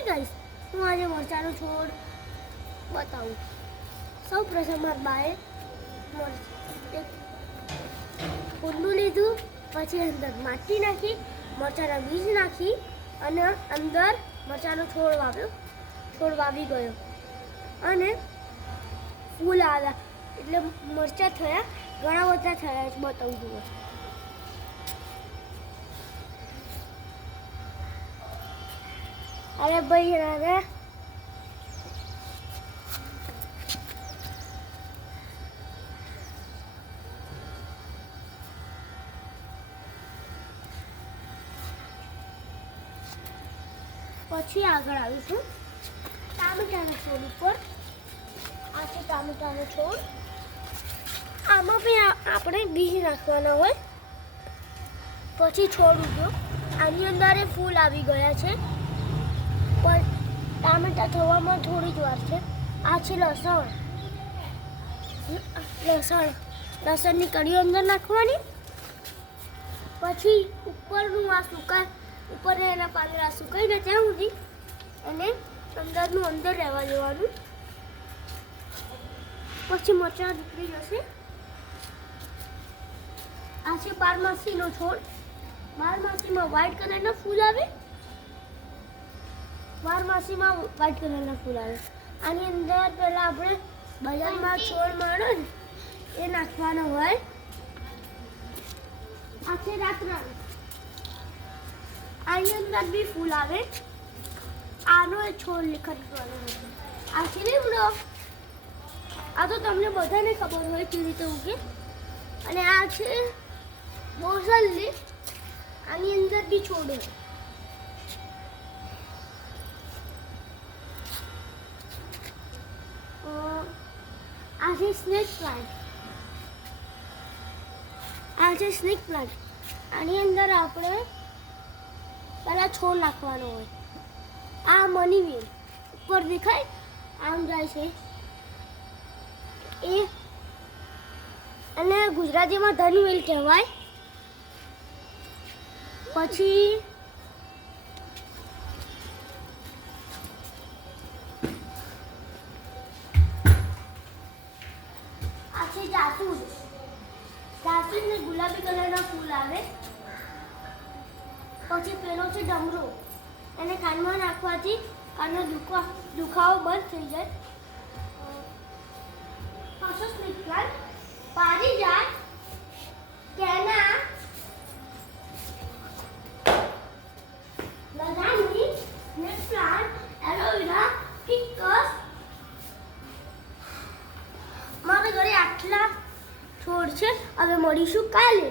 Hi guys, હું આજે મરચાનો છોડ બતાવું. સૌ પ્રથમ મારા બાએ એક કુંડું લીધું, પછી અંદર માટી નાખી, મરચાના બીજ નાખી અને અંદર મરચાનો છોડ વાવ્યો. છોડ વાવી ગયો અને ફૂલ આવ્યા એટલે મરચાં થયા, ઘણા બધા થયા છે. બતાવું જુઓ. અરે ભાઈ અરે પછી આગળ આવીશું ટામેટાના છોડ ઉપર. આ છે ટામેટાનો છોડ. આમાં બી આપણે બીજ નાખવાના હોય. પછી છોડ ઉગ્યો. આની અંદર ફૂલ આવી ગયા છે, પણ ટામેટા થવામાં થોડી જ વાર છે. આ છે લસણની કળીઓ અંદર નાખવાની. પછી ઉપરનું આ ઉપર એના પાંદડા સુકાઈને ત્યાં સુધી અને અંદરનું અંદર રહેવા દેવાનું. પછી મરચાં નીકળી જશે. આ છે બારમાસીનો છોડ. બારમાસીમાં વ્હાઈટ કલરના ફૂલ આવે. બારમાસીમાં વ્હાઈટ કલરના ફૂલ આવે. આની અંદર પહેલાં આપણે બજારમાં છોડ મળે ને એ નાખવાનો હોય. આ છે રાતરાણી. આની અંદર બી ફૂલ આવે. આનો છોડ ખરીદવાનો હોય. આ છે લીમડો. આ તો તમને બધાને ખબર હોય કેવી રીતે ઉગે. અને આ છે મોસલ્લી. આની અંદર બી છોડ હોય. આ છે સ્નેક પ્લાન્ટ. આ છે સ્નેક પ્લાન્ટ. આની અંદર આપણે પહેલાં છોડ નાખવાનો હોય. આ મની વેલ ઉપર દેખાય આમ જાય છે એ, અને ગુજરાતીમાં ધનવેલ કહેવાય. પછી આ છે જાસૂદ. જાસૂદને ગુલાબી કલરના ફૂલ આવે. પછી પેલો છે ડમરો. એને કાનમાં નાખવાથી કાનનો દુખાવો બંધ થઈ જાય. પાછો સ્નેક પ્લાન્ટ, પારિજાત, કેના, લગાની, સ્નેક પ્લાન્ટ, એલોવેરા, ફિકસ. મારા ઘરે આટલા છોડ છે. હવે મળીશું કાલે.